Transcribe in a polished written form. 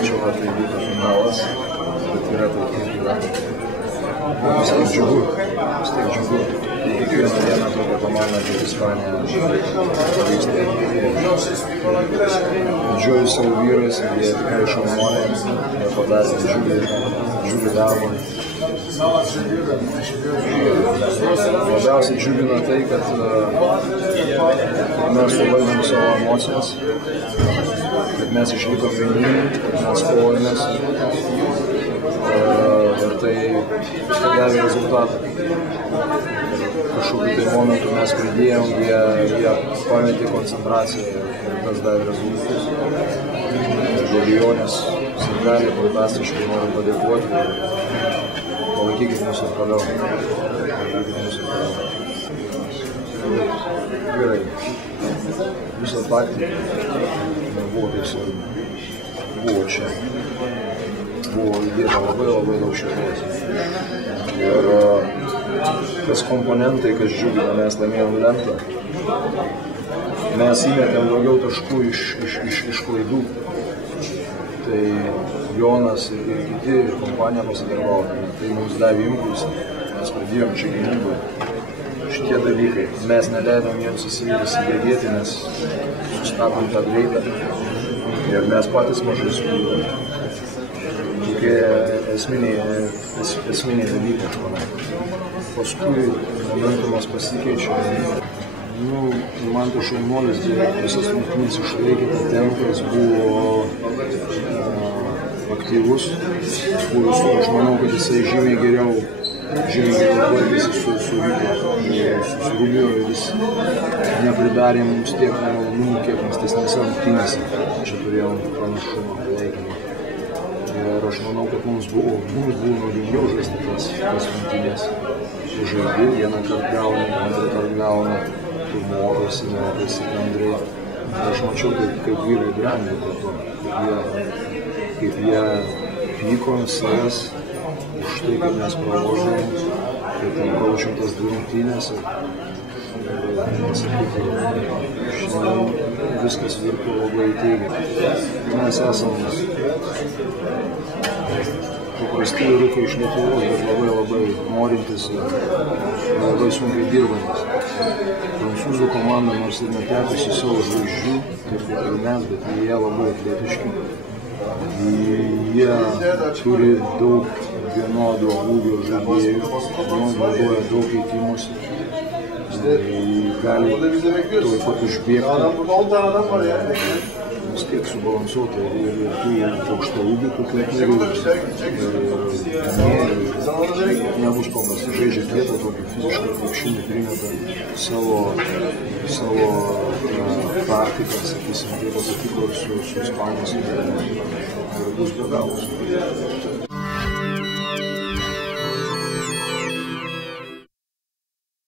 nenorėčiau, kad tai būtų finalas, bet yra tai kaip yra. Vis tiek džiugu. Kiekvieną dieną tokia komanda kaip Ispanija pavyksta. Didžiuoju savo vyrais, jie tikrai šaunuoliai, jie padarė didžiulį darbą. Labiausiai džiugina tai, kad mes suvaldėm savo emocijas, kad mes išlikom vieningi, kad mes kovojomės ir tai davė rezultatą. Kažkokiu tai momentu mes pridėjom, jie pametė koncentraciją ir tas davė rezultatus. Be abejonės, sirgaliai fantastiškai norim padėkoti ir palaikykit mus ir toliau. Gerai. Visą partį nebuvo taip svarbu. Buvo čia. Buvo įdėta labai daug širdies. Ir kas komponentai, kas džiugina, mes laimėjom lentą. Mes įmetėm daugiau taškų iš klaidų. Tai Jonas ir kiti kompanija pasidarvavo. Tai mums davė impulsą. Mes pradėjom čia gynybą. Šitie dalykai. Mes neleidom jiems įsibėgėti, nes sustabdom tą greitą. Ir mes patys mažai suklyvom. Tokie esminiai dalykai, aš manau. Paskui momentumas pasikeičia. Man tas šaunuolis visas rungtynes išlaikė, tempas buvo aktyvus. Aš manau, kad jisai žymiai geriau tvarkėsi su Rubio ir jis nepridarė mums tiek nemalonumų, kiek ankstesnėse rungtynėse. Čia turėjom pranašumą palaikymą. Ir aš manau, kad mums buvo naudingiau žaisti tas rungtynės. Žaidė, vieną kartą gauna, antrą kartą gauna, mokosi, bendrai. Aš mačiau, kaip vyrai brendė po to, kaip jie pyko savęs už tai, kad mes pralošėm, kad pralošėm tas dvi rungtynės. Šiandien viskas virto labai teigiamai. Mes esame paprasti vyrukai iš Lietuvos, bet labai norintis ir labai sunkiai dirbantis. Prancūzų komanda nors ir netekusi savo žvaigždžių, kaip ir mes, bet jie labai atletiški. Jie turi daug vienodo ūgio žaidėjų, naudoja daug keitimuose. Gali tuoj pat užbėgti. Vis tiek subalansuota ir tų aukštaūgių, tų kleklerių nebus paprasta. Žaidžia kietą tokį fizišką krepšinį, primeta savo praktiką, sakysim, taip pasakyti, su Ispanijos ir bus be galo.